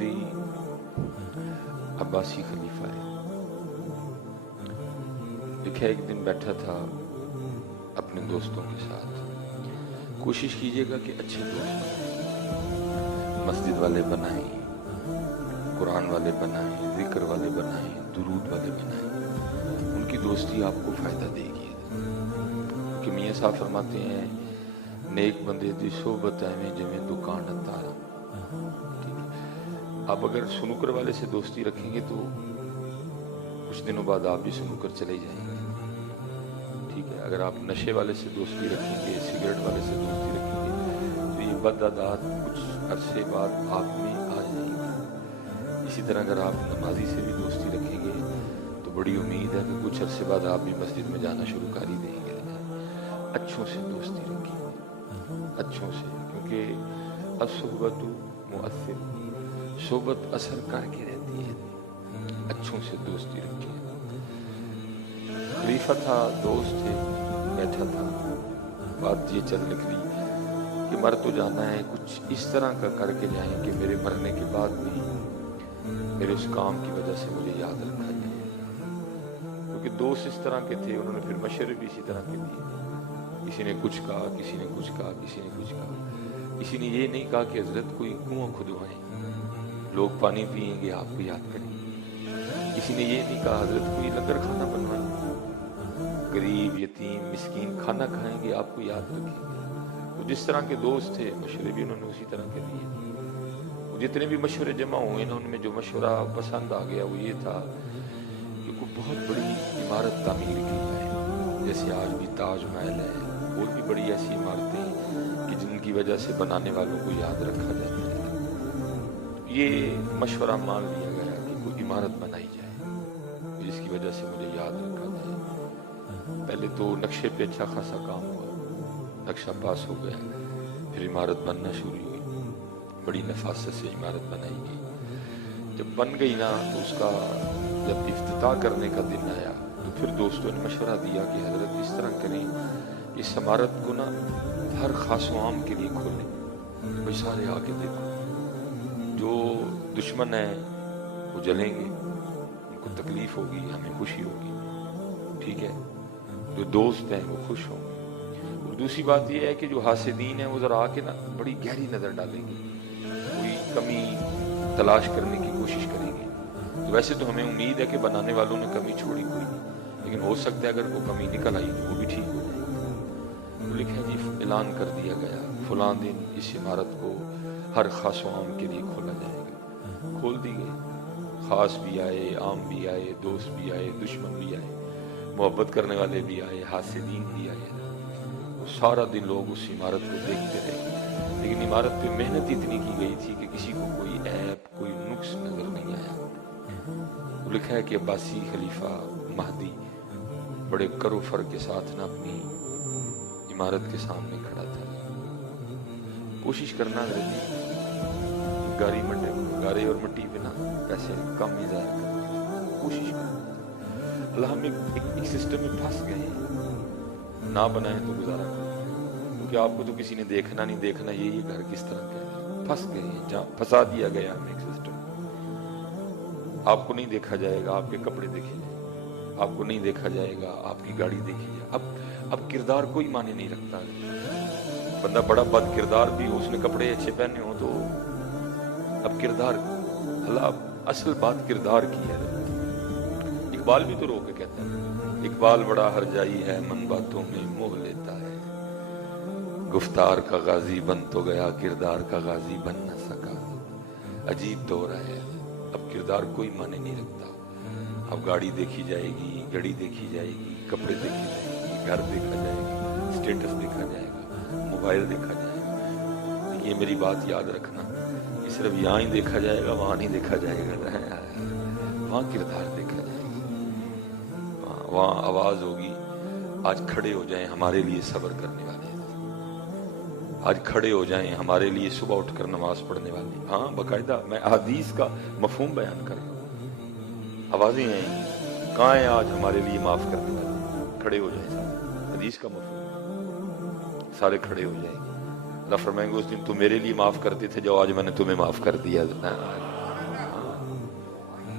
مہدی عباسی خلیفہ ہے. لکھا ایک دن بیٹھا تھا اپنے دوستوں کے ساتھ. کوشش کیجیے گا کہ اچھے دوست بنائیں، مسجد والے بنائیں، قرآن والے بنائیں، ذکر والے بنائیں، درود والے بنائیں. ان کی دوستی آپ کو فائدہ دے گی. کہ میاں صاحب فرماتے ہیں نیک بندے دی صحبت ایویں جویں دکان اتارا. آپ اگر سنوکر والے سے دوستی رکھیں گے تو کچھ دنوں بعد آپ بھی سنوکر چلے جائیں گے. ٹھیک ہے. اگر آپ نشے والے سے دوستی رکھیں گے، سگریٹ والے سے دوستی رکھیں گے تو یہ بد عادات کچھ عرصے بعد آپ میں آ جائیں گے. اسی طرح اگر آپ نمازی سے بھی دوستی رکھیں گے تو بڑی امید ہے کہ کچھ عرصے بعد آپ بھی مسجد میں جانا شروع کر ہی دیں گے. اچھوں سے دوستی رکھیں، اچھوں سے، کیونکہ الصحبت مؤثر، صحبت اثر کر کے رہتی ہے. اچھوں سے دوستی رکھیں. خلیفہ تھا، دوست تھے، بیٹھا تھا. بات یہ چل نکلی کہ مر تو جانا ہے، کچھ اس طرح کا کر کے جائیں کہ میرے مرنے کے بعد بھی میرے اس کام کی وجہ سے مجھے یاد رکھا جائے. کیونکہ دوست اس طرح کے تھے، انہوں نے پھر مشورے بھی اسی طرح کے دیے. کسی نے کچھ کہا، کسی نے کچھ کہا، کسی نے کچھ کہا. کسی نے یہ نہیں کہا کہ حضرت کوئی کنواں کھدوائیں، لوگ پانی پئیں گے آپ کو یاد کریں. کسی نے یہ نہیں کہا حضرت کوئی لنگر کھانا بنوائیں، غریب یتیم مسکین کھانا کھائیں گے آپ کو یاد رکھیں گے. تو جس طرح کے دوست تھے مشورے بھی انہوں نے اسی طرح کے دیے. جتنے بھی مشورے جمع ہوئے نا، ان میں جو مشورہ پسند آ گیا وہ یہ تھا کہ کوئی بہت بڑی عمارت تعمیر کی جائے. جیسے آج بھی تاج محل ہے، اور بھی بڑی ایسی عمارتیں کہ جن کی وجہ سے بنانے والوں کو یاد رکھا جاتا ہے. یہ مشورہ مان لیا گیا کہ کوئی عمارت بنائی جائے جس کی وجہ سے مجھے یاد رکھا جائے. پہلے تو نقشے پہ اچھا خاصا کام ہوا، نقشہ پاس ہو گیا، پھر عمارت بننا شروع ہوئی. بڑی نفاست سے عمارت بنائی گئی. جب بن گئی نا تو اس کا جب افتتاح کرنے کا دن آیا تو پھر دوستوں نے مشورہ دیا کہ حضرت اس طرح کریں کہ اس عمارت کو نا ہر خاص و عام کے لیے کھولیں. بھائی سارے آ کے دیکھو، جو دشمن ہیں وہ جلیں گے، ان کو تکلیف ہوگی، ہمیں خوشی ہوگی. ٹھیک ہے. جو دوست ہیں وہ خوش ہوں گے. اور دوسری بات یہ ہے کہ جو حاسدین ہیں وہ ذرا آ کے نا بڑی گہری نظر ڈالیں گے، کوئی کمی تلاش کرنے کی کوشش کریں گے. تو ویسے تو ہمیں امید ہے کہ بنانے والوں نے کمی چھوڑی کوئی نہیں، لیکن ہو سکتا ہے اگر وہ کمی نکل آئی تو وہ بھی ٹھیک ہو جائے گی. تو لکھا جی اعلان کر دیا گیا فلاں دن اس عمارت کو ہر خاص و عام کے لیے کھولا جائے گا. کھول دی گئی. خاص بھی آئے، عام بھی آئے، دوست بھی آئے، دشمن بھی آئے، محبت کرنے والے بھی آئے، حاسدین بھی آئے. وہ سارا دن لوگ اس عمارت کو دیکھتے رہے. لیکن عمارت پہ محنت اتنی کی گئی تھی کہ کسی کو کوئی عیب، کوئی نقص نظر نہیں آیا. وہ لکھا ہے کہ عباسی خلیفہ مہدی بڑے کر و فر کے ساتھ نہ اپنی عمارت کے سامنے کھڑا تھا. کوشش کرنا گارے اور مٹی پہ نا پیسے کم ہی ضائع کرنا. کوشش کرنا. اللہ ہم ایک سسٹم میں پھنس گئے ہیں، نہ بنائیں تو گزارا کریں. کیونکہ آپ کو تو کسی نے دیکھنا نہیں، دیکھنا یہ گھر کس طرح کا ہے. پھنس گئے ہیں، جہاں پھنسا دیا گیا ہمیں ایک سسٹم. آپ کو نہیں دیکھا جائے گا، آپ کے کپڑے دیکھے جائیں گے. آپ کو نہیں دیکھا جائے گا، آپ کی گاڑی دیکھی جائے. اب کردار کوئی معنی نہیں رکھتا. بندہ بڑا بد کردار بھی ہو، اس نے کپڑے اچھے پہنے ہوں تو اب کردار، اللہ اصل بات کردار کی ہے. اقبال بھی تو رو کے کہتا ہے، اقبال بڑا ہر جائی ہے، من باتوں میں موہ لیتا ہے. گفتار کا غازی بن تو گیا، کردار کا غازی بن نہ سکا. عجیب دور ہے. اب کردار کوئی معنی نہیں رکھتا. اب گاڑی دیکھی جائے گی، گھڑی دیکھی جائے گی، کپڑے دیکھے جائے گی، گھر دیکھا جائے گا، اسٹیٹس دیکھا جائے گا، موبائل دیکھا جائے گا. یہ میری بات یاد رکھنا، یہ صرف یہاں ہی دیکھا جائے گا، وہاں نہیں دیکھا جائے گا. وہاں کردار دیکھا جائے گا، وہاں آواز ہوگی آج کھڑے ہو جائیں ہمارے لیے صبر کرنے والے، آج کھڑے ہو جائیں ہمارے لیے صبح اٹھ کر نماز پڑھنے والے. ہاں باقاعدہ میں حدیث کا مفہوم بیان کر رہا ہوں. آوازیں ہیں کہاں ہیں آج ہمارے لیے معاف کرنے والے، کھڑے ہو جائیں سارے. حدیث کا مفہوم سارے کھڑے ہو جائیں. اللہ فرمائیں گے اس دن تم میرے لیے معاف کرتے تھے جو آج میں نے تمہیں معاف کر دیا.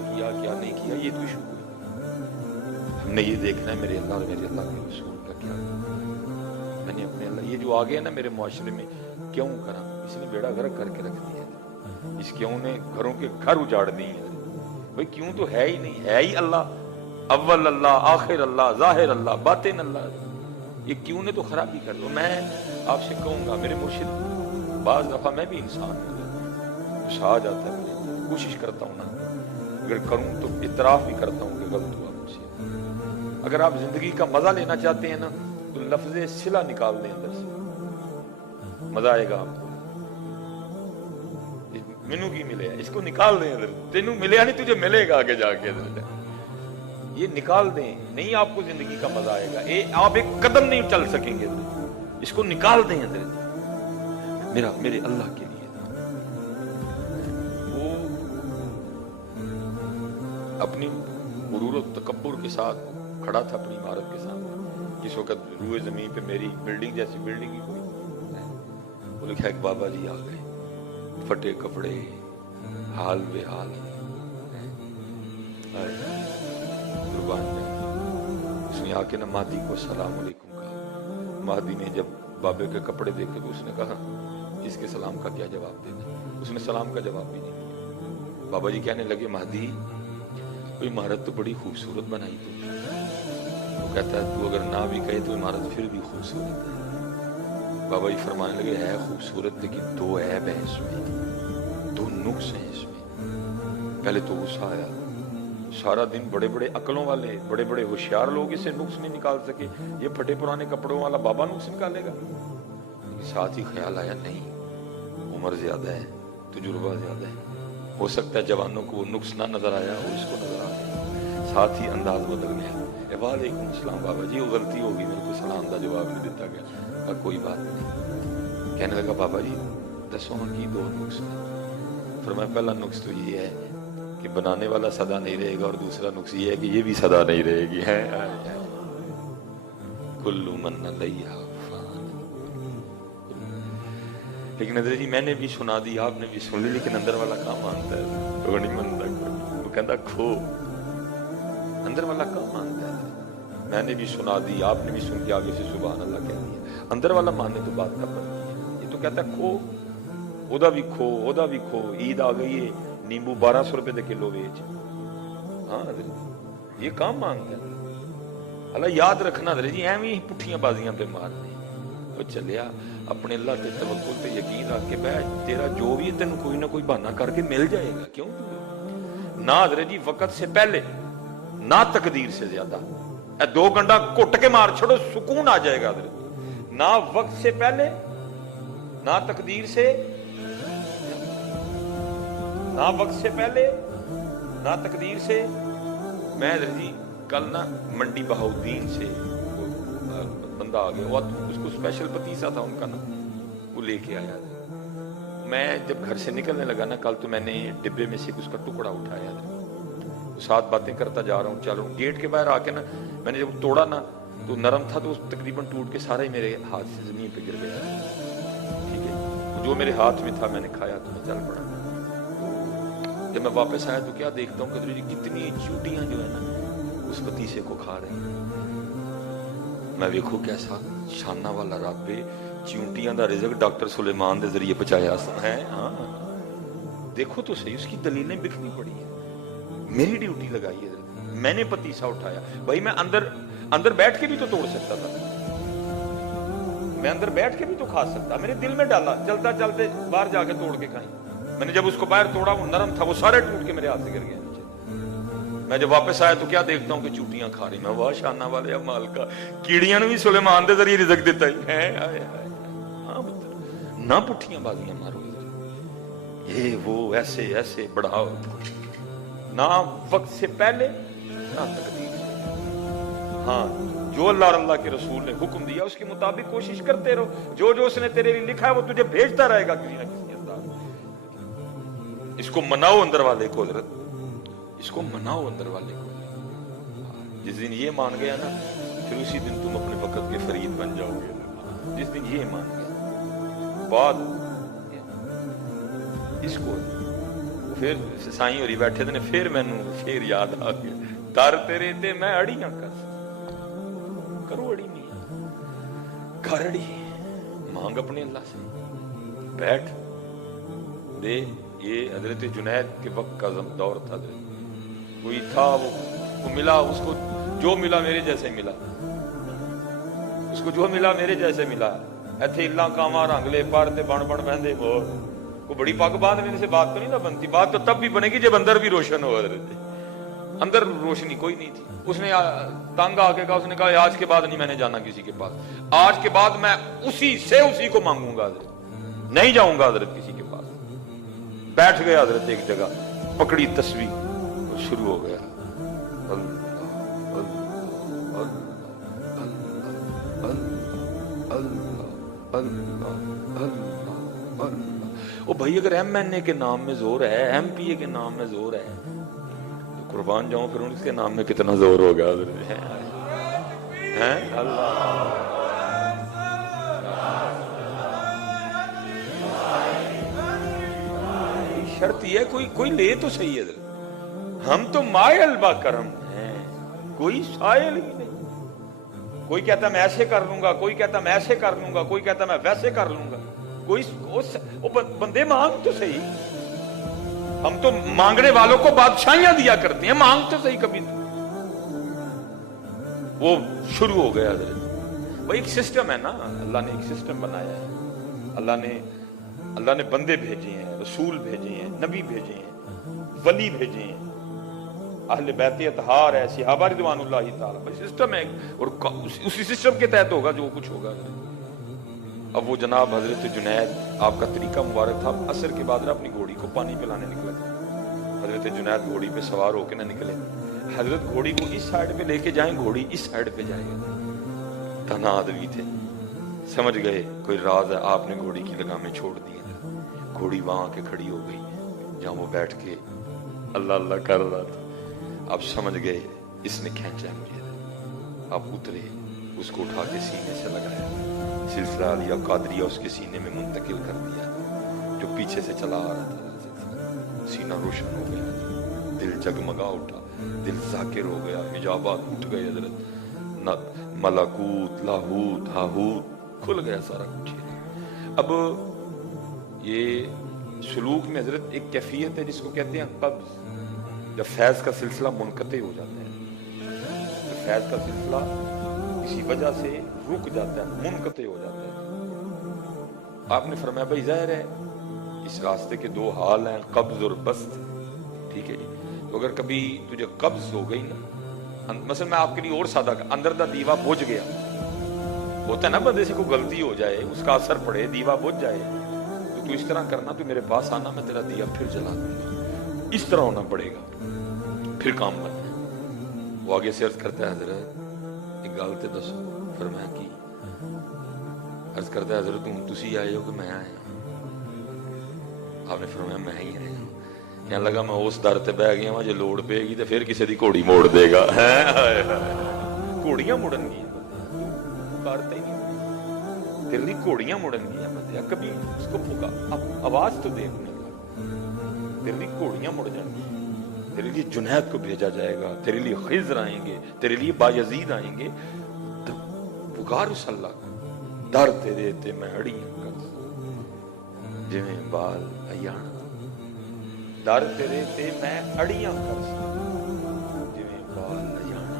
کیا کیا نہیں کیا یہ تو ایشو کوئی نہیں. ہم نے یہ دیکھنا ہے میرے اللہ اور میرے اللہ کے رسول کا کیا. میں نے اپنے اللہ یہ جو آ گیا نا میرے معاشرے میں کیوں کرا, اس نے بیڑا غرق کر کے رکھ دیا. اس کیوں نے گھروں کے گھر اجاڑ دیے ہیں. بھائی کیوں تو ہے ہی نہیں, ہے ہی اللہ, اول اللہ, آخر اللہ, ظاہر اللہ, باطن اللہ. یہ کیوں نے تو خرابی کر دو. میں آپ سے کہوں گا میرے مرشد, بعض دفعہ میں بھی انسان ہوں, کچھ آ جاتا ہے, کوشش کرتا ہوں نا, اگر کروں تو اعتراف بھی کرتا ہوں کہ غلط ہوا مجھ سے. اگر آپ زندگی کا مزہ لینا چاہتے ہیں نا تو لفظ صلہ نکال دیں اندر سے, مزہ آئے گا آپ کو. مینو کی ملے, اس کو نکال دیں اندر. تینوں ملے نہیں, تجھے ملے گا آگے جا کے. یہ نکال دیں, نہیں آپ کو زندگی کا مزہ آئے گا, آپ ایک قدم نہیں چل سکیں گے. اس کو نکال دیں اندر. میرے اللہ کے لیے وہ اپنی غرور و تکبر کے ساتھ کھڑا تھا اپنی عمارت کے سامنے. اس وقت روئے زمین پہ میری بلڈنگ جیسی بلڈنگ ہی کوئی. وہ لکھا ایک بابا جی آ گئے, پھٹے کپڑے, حال بے حال. اس نے آ کے نا مہدی کو السلام علیکم کہا. مہدی نے جب بابے کے کپڑے دیکھے تو اس نے کہا اس کے سلام کا کیا جواب دینا. اس نے سلام کا جواب بھی نہیں دیا. بابا جی کہنے لگے مہدی کوئی عمارت تو بڑی خوبصورت بنائی تو. وہ کہتا ہے تو اگر نہ بھی کہے تو عمارت پھر بھی خوبصورت ہے. بابا جی فرمانے لگے ہے خوبصورت لیکن دو عیب ہیں اس میں, دو نقص ہیں اس میں. پہلے تو غصہ آیا, سارا دن بڑے بڑے عقلوں والے, بڑے بڑے ہوشیار لوگ اسے نقص نہیں نکال سکے, یہ پھٹے پرانے کپڑوں والا بابا نقص نکالے گا. ساتھ ہی خیال آیا نہیں عمر زیادہ ہے, تجربہ زیادہ ہے, ہو سکتا ہے جوانوں کو وہ نقص نہ نظر آیا ہو, اس کو نظر آ گیا. ساتھ ہی انداز بدل گیا. وعلیکم السلام بابا جی, وہ غلطی ہوگی, میرے کو سلام کا جواب نہیں دیتا گیا. کوئی بات نہیں. کہنے لگا بابا جی دسو کی دو نقص ہیں. فرمایا پہلا نقص تو یہ ہے کہ بنانے والا سدا نہیں رہے گا, اور دوسرا نقص یہ ہے کہ یہ بھی سدا نہیں رہے گی. کلو من علیہا فان. لیکن حضرت جی میں نے بھی سنا دی, آپ نے بھی سن لی, لیکن اندر والا کام مانتا ہے, وہ نہیں مانتا. وہ کہتا کھو, اندر والا کام مانتا ہے. میں نے بھی سنا دی, آپ نے بھی سن کے آگے سے سبحان اللہ کہہ دیا. اندر والا ماننے تو بات کب بنتی ہے. یہ تو کہتا ہے کھو, ادا بھی کھو, ادا بھی کھو. عید آ گئی ہے, نیمبو 1200 روپے دے کلو بیچ. ہاں حضرت یہ کام مانگتا ہے. اللہ یاد رکھنا حضرت جی, ایویں ہی پٹھیاں بازیاں پہ مارنے. وہ چلیا اپنے اللہ کے توکل پہ یقین رکھ کے بیٹھ, تیرا جو بھی تینوں کوئی نہ کوئی بہانہ کر کے مل جائے گا. کیوں نہ حضرت جی, وقت سے پہلے نہ تقدیر سے زیادہ. 2 گھنٹہ کٹ کے مار چھوڑو, سکون آ جائے گا حضرت. نہ وقت سے پہلے, نہ تقدیر سے, نہ وقت سے پہلے, نہ تقدیر سے. میں حضرت جی کل نا منڈی بہاؤدین سے بندہ آ گیا, اس کو اسپیشل پتیسا تھا ان کا نا, وہ لے کے آیا. میں جب گھر سے نکلنے لگا نا کل, تو میں نے ڈبے میں سے اس کا ٹکڑا اٹھایا, ساتھ باتیں کرتا جا رہا ہوں, چل رہا ہوں. گیٹ کے باہر آ کے نا میں نے جب توڑا نا تو نرم تھا, تو تقریباً ٹوٹ کے سارا ہی میرے ہاتھ سے زمین پہ گر گیا. ٹھیک ہے, جو میرے ہاتھ میں تھا میں نے کھایا تو میں چل پڑا. جب میں واپس آیا تو کیا دیکھتا ہوں کہ کتنی چیونٹیاں جو ہے نا اس پتیسے کو کھا رہی ہیں. میں دیکھو کیسا شانہ والا رب ہے, چیونٹیاں دا رزق ڈاکٹر سلیمان دے ذریعے پہنچایا ہے. ہاں دیکھو تو صحیح, اس کی دلیلیں بکھنی پڑی ہیں. میری ڈیوٹی لگائی ہے, میں نے پتیسا اٹھایا. بھائی میں اندر بیٹھ کے بھی تو توڑ سکتا تھا, میں اندر بیٹھ کے بھی تو کھا سکتا. میرے دل میں ڈالا, چلتا چلتے باہر جا کے توڑ کے کھائیں. میں نے جب اس کو باہر توڑا, وہ نرم تھا, وہ سارے ٹوٹ کے میرے ہاتھ سے گر گئے نیچے. میں جب واپس آیا تو کیا دیکھتا ہوں کہ چوٹیاں کھا رہی. میں واہ شانہ والے مال کا, کیڑیاں نے بھی سلیمان دے ذریعے رزق دیتا ہے. ہاں نہ پٹھیاں بازیاں مارو, یہ وہ ایسے ایسے بڑھاؤ. نہ وقت سے پہلے نہ تقدیر سے. ہاں جو اللہ اور اللہ کے رسول نے حکم دیا اس کے مطابق کوشش کرتے رہو. جو اس نے تیرے لیے لکھا ہے وہ تجھے بھیجتا رہے گا کسی نہ کسی انداز. اس کو مناؤ اندر والے کو حضرت, اس کو مناؤ اندر والے کو. جس دن یہ مان گیا نا, پھر اسی دن تم اپنے وقت کے فرید بن جاؤ گے. جس دن یہ مان گیا, بعد اس کو پھر سائیں ہوری بیٹھے تھے پھر مینوں پھر یاد آ گیا در تیرے تے میں اڑیاں کرو اڑی نہیں کر اڑی مانگ اپنے اللہ سے بیٹھ دے. یہ حضرت جنید کے وقت کا دور تھا. کوئی تھا وہ ملا, اس کو جو ملا میرے جیسے ملا, اس کو جو ملا میرے جیسے ملا. ایتھے اللہ کاواں رنگ لے پر تے بن بہندے مور کو بڑی پگ بات میرے سے بات تو نہیں نہ بنتی. بات تو تب بھی بنے گی جب اندر بھی روشن ہو. حضرت اندر روشنی کوئی نہیں تھی. اس نے تنگ آ کے کہا, اس نے کہا آج کے بعد نہیں میں نے جانا کسی کے پاس, آج کے بعد میں اسی کو مانگوں گا حضرت, نہیں جاؤں گا حضرت کسی کے پاس. بیٹھ گیا حضرت ایک جگہ, پکڑی تصویر, شروع ہو گیا او بھائی اگر ایم این اے کے نام میں زور ہے, ایم پی اے کے نام میں زور ہے, تو قربان جاؤں پھر اس کے نام میں کتنا زور ہوگا حضرت. اللہ شرط یہ ہے کوئی لے تو صحیح ہے. ہم تو مائل با کرم ہیں, کوئی سائل ہی نہیں. کوئی کہتا میں ایسے کر لوں گا, کوئی کہتا میں ایسے کر لوں گا, کوئی کہتا میں ویسے کر لوں گا. کوئی بندے مانگ تو صحیح. ہم تو مانگنے والوں کو بادشاہیاں دیا کرتے ہیں, مانگ تو صحیح کبھی. وہ شروع ہو گیا حضرت. وہ ایک سسٹم ہے نا, اللہ نے ایک سسٹم بنایا ہے. اللہ نے بندے بھیجے ہیں, رسول بھیجے ہیں, نبی بھیجے ہیں, ولی بھیجے ہیں, اہل بیت اطہار ہے, صحابہ رضوان اللہ تعالی. سسٹم ہے اور اسی سسٹم کے تحت ہوگا جو کچھ ہوگا. اب وہ جناب حضرت جنید, آپ کا طریقہ مبارک تھا, عصر کے بعد اپنی گھوڑی کو پانی پلانے نکلا. حضرت جنید گھوڑی پہ سوار ہو کے نہ نکلے. حضرت گھوڑی کو اس سائیڈ پہ لے کے جائیں, گھوڑی اس سائیڈ پہ جائے گا. تنہا آدمی تھے, سمجھ گئے کوئی راز ہے. آپ نے گھوڑی کی لگامیں چھوڑ دی. گھوڑی وہاں کے کھڑی ہو گئی جہاں وہ بیٹھ کے اللہ اللہ کر رہا تھا. آپ سمجھ گئے اس نے کھینچا مجھے. آپ اترے, اس کو اٹھا کے سینے سے لگایا, سلسلہ علیہ قادریہ اس کے سینے میں منتقل کر دیا جو پیچھے سے چلا آ رہا تھا. سینہ روشن ہو گیا, دل جگمگا اٹھا, دل ذاکر ہو گیا, حجابات اٹھ گئے حضرت, ملکوت لاہوت ہاہوت کھل گیا سارا کچھ. اب یہ سلوک میں حضرت ایک کیفیت ہے جس کو کہتے ہیں قبض. جب فیض کا سلسلہ منقطع ہو جاتا ہے, جب فیض کا سلسلہ کسی وجہ سے رک جاتا ہے, منقطع ہو جاتا ہے. آپ نے فرمایا بھائی ظاہر ہے اس راستے کے دو حال ہیں, قبض اور بسط. ٹھیک ہے جی, تو اگر کبھی تجھے قبض ہو گئی نا, مثلا میں آپ کے لیے اور سادہ, اندر دا دیوا بجھ گیا, ہوتا ہے نا بندے سے کوئی غلطی ہو جائے, اس کا اثر پڑے, دیوا بجھ جائے, تو اس طرح کرنا, تو میرے پاس آنا, میں تیرا دیا پھر جلا دوں. اس طرح ہونا پڑے گا, پھر کام بننا. وہ آگے سے عرض کرتا ہے حضرت ایک گل تے دسو. فرمایا کی؟ عرض کرتا ہے حضرت تسی آئے ہو کہ میں آیا؟ آپ نے فرمایا میں ہی آیا ہوں. کہنے لگا میں اس در تے بہ گیا ہوں, جے لوڑ پے گی تو پھر کسی دی گھوڑی موڑ دے گا. گھوڑیاں مڑن گی, کرتے ہی نہیں, تیرے لیے گھوڑیاں مڑن گی. کبھی اس کو پھکا, آواز تو دیکھنے کا, تیرے لیے گھوڑیاں مڑ جائیں گی. تیرے لیے جنید کو بھیجا جائے گا, تیرے لیے خضر آئیں گے, تیرے لیے بایزید آئیں گے. پکار اس اللہ کو, در تیرے تے میں اڑیاں کر جویں بال ایانا. در تیرے تے میں اڑیاں کر جویں بال ایانا.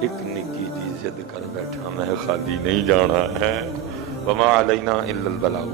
ایک نکی جی ضد کر بیٹھا, میں خالی نہیں جانا ہے. وما علینا الا البلاغ.